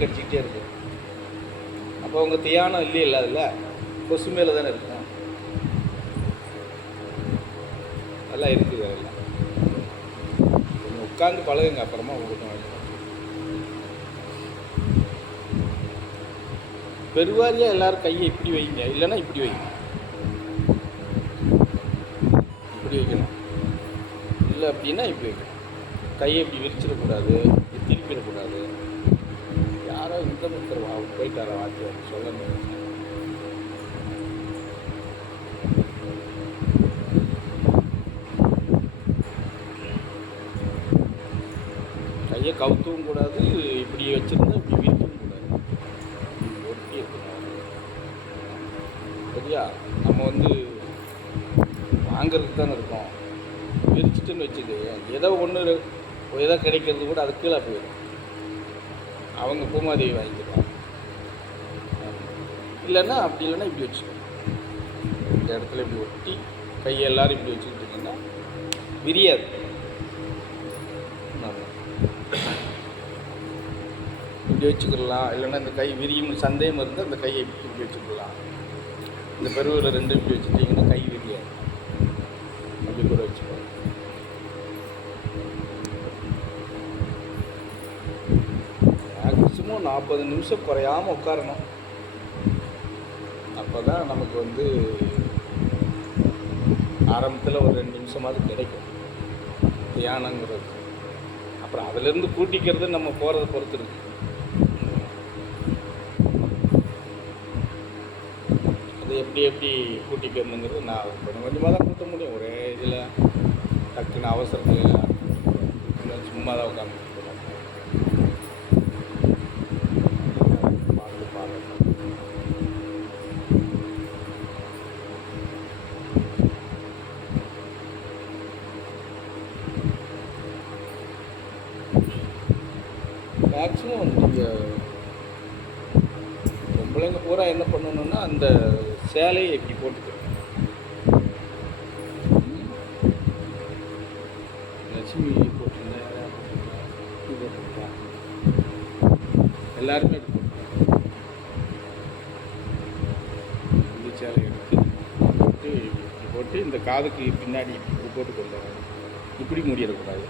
கடிச்சிக்கிட்டே இருக்கும். அப்போ உங்கள் தியானம் இல்லையில்ல, அதில் கொசு மேலே தானே இருக்கும். அதெல்லாம் இருக்குது. அதெல்லாம் கொஞ்சம் உட்காந்து பழகுங்க, அப்புறமா உங்களுக்கு வாங்கிக்கலாம். பெருவாரியாக எல்லோரும் கையை இப்படி வைங்க, இல்லைன்னா இப்படி வைங்க. இப்படி வைக்கணும், இல்லை அப்படின்னா இப்படி வைக்கணும். கையை இப்படி விரிச்சிடக்கூடாது, திருப்பிடக்கூடாது. யாரோ இந்த மக்கள் போயிட்டார வாத்தியார் சொல்லணும். கையை கவுத்தவும் கூடாது, இப்படி வச்சுருந்தா இப்படி விரிக்கவும் கூடாது, ஒட்டி இருக்கணும். சரியா? நம்ம வந்து வாங்கிறதுக்கு தானே இருக்கோம். விரிச்சிட்டுன்னு வச்சுக்கோங்க, ஏதோ ஒன்று ஏதோ கிடைக்கிறது கூட அது கீழே போயிடும். அவங்க பூமாதேவி வாங்கிக்கலாம். இல்லைன்னா அப்படி இல்லைன்னா இப்படி வச்சுக்கணும். இந்த இடத்துல இப்படி ஒட்டி கையை எல்லோரும் இப்படி வச்சுக்கிட்டிங்கன்னா விரியாது. இப்படி வச்சுக்கலாம். இல்லைன்னா இந்த கை விரியும் சந்தேகம் இருந்தால் அந்த கையை இப்படி வச்சுக்கலாம். இந்த பெருவில் ரெண்டு இப்படி வச்சுட்டிங்கன்னா கை விரியாது. அப்படி கூட வச்சுக்கலாம். மேக்ஸிமம் 40 நிமிஷம் குறையாமல் உட்காரணும். அப்போ தான் நமக்கு வந்து ஆரம்பத்தில் ஒரு 2 நிமிஷமாவது கிடைக்கும் தியானங்கிறது. அப்புறம் அதிலேருந்து கூட்டிக்கிறது நம்ம போகிறத பொறுத்து இருக்குது. அது எப்படி கூட்டிக்கணுங்கிறது நான் கொஞ்சம் கொஞ்சமாக தான் கூட்ட முடியும். ஒரே இதில் டக்குன்னு அவசரத்தில் சும்மா தான் உட்காந்து மேக்ஸிமம் வந்து நீங்கள் பொம்பளைங்க பூரா என்ன பண்ணணுன்னா அந்த சேலையை இப்படி போட்டுக்கணும். லட்சுமி போட்டிருந்தேன், எல்லாருமே எடுத்து இந்த சேலை எடுத்து போட்டு இப்படி போட்டு இந்த காதுக்கு பின்னாடி இப்படி போட்டு கொண்டு வரணும். இப்படி முடியக்கூடாது.